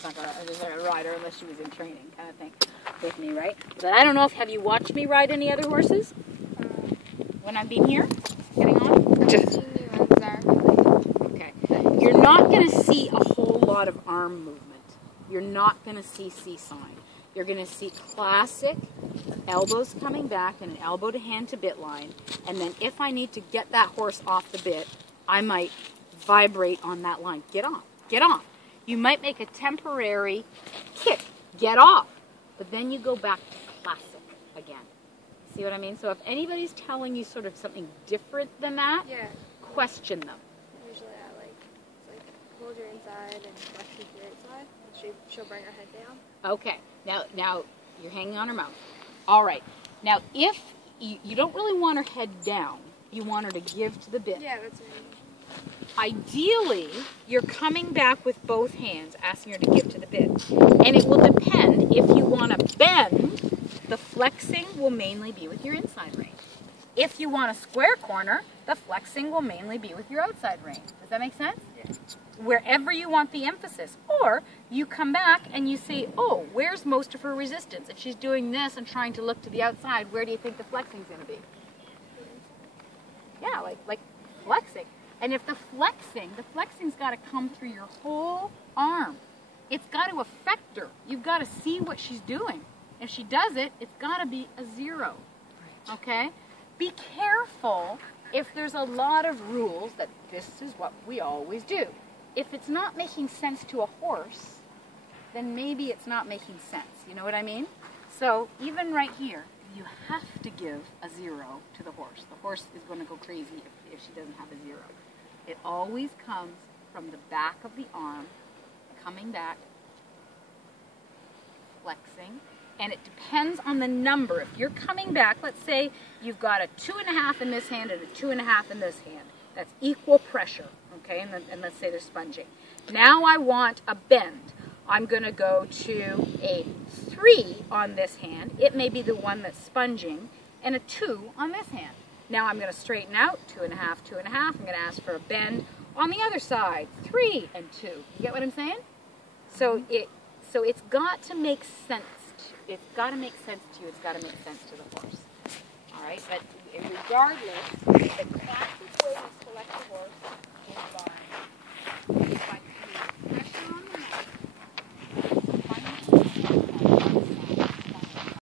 just not gonna ride her unless she was in training, kind of thing, with me, right? But I don't know if have you watched me ride any other horses when I've been here, getting on? Okay, you're not gonna see a whole lot of arm movement. You're not gonna see C-sign. You're gonna see classic elbows coming back and an elbow to hand to bit line, and then if I need to get that horse off the bit, I might vibrate on that line. Get on, get on. You might make a temporary kick, get off, but then you go back to classic again. See what I mean? So if anybody's telling you sort of something different than that, question them. Usually I it's like hold your inside and flex with your outside. She'll bring her head down. Okay, now you're hanging on her mouth. All right, now if you don't really want her head down, you want her to give to the bit. Yeah, that's what I mean. Ideally, you're coming back with both hands, asking her to give to the bit. And it will depend. If you want to bend, the flexing will mainly be with your inside rein. If you want a square corner, the flexing will mainly be with your outside rein. Does that make sense? Yeah. Wherever you want the emphasis. Or you come back and you say, oh, where's most of her resistance? If she's doing this and trying to look to the outside, where do you think the flexing's going to be? Yeah, like flexing. And if the flexing's got to come through your whole arm. It's got to affect her. You've got to see what she's doing. If she does it, it's got to be a 0. Okay? Be careful if there's a lot of rules that this is what we always do. If it's not making sense to a horse, then maybe it's not making sense. You know what I mean? So even right here, you have to give a 0 to the horse. The horse is going to go crazy if she doesn't have a 0. It always comes from the back of the arm, coming back, flexing, and it depends on the number. If you're coming back, let's say you've got a 2.5 in this hand and a 2.5 in this hand. That's equal pressure, okay? And let's say they're sponging. Now I want a bend. I'm going to go to a 3 on this hand. It may be the one that's sponging, and a 2 on this hand. Now I'm going to straighten out, 2.5, 2.5. I'm going to ask for a bend on the other side, 3 and 2. You get what I'm saying? So it's got to make sense. It's got to make sense to you. It's got to make sense to the horse. All right? But regardless, the classic way to select a horse is by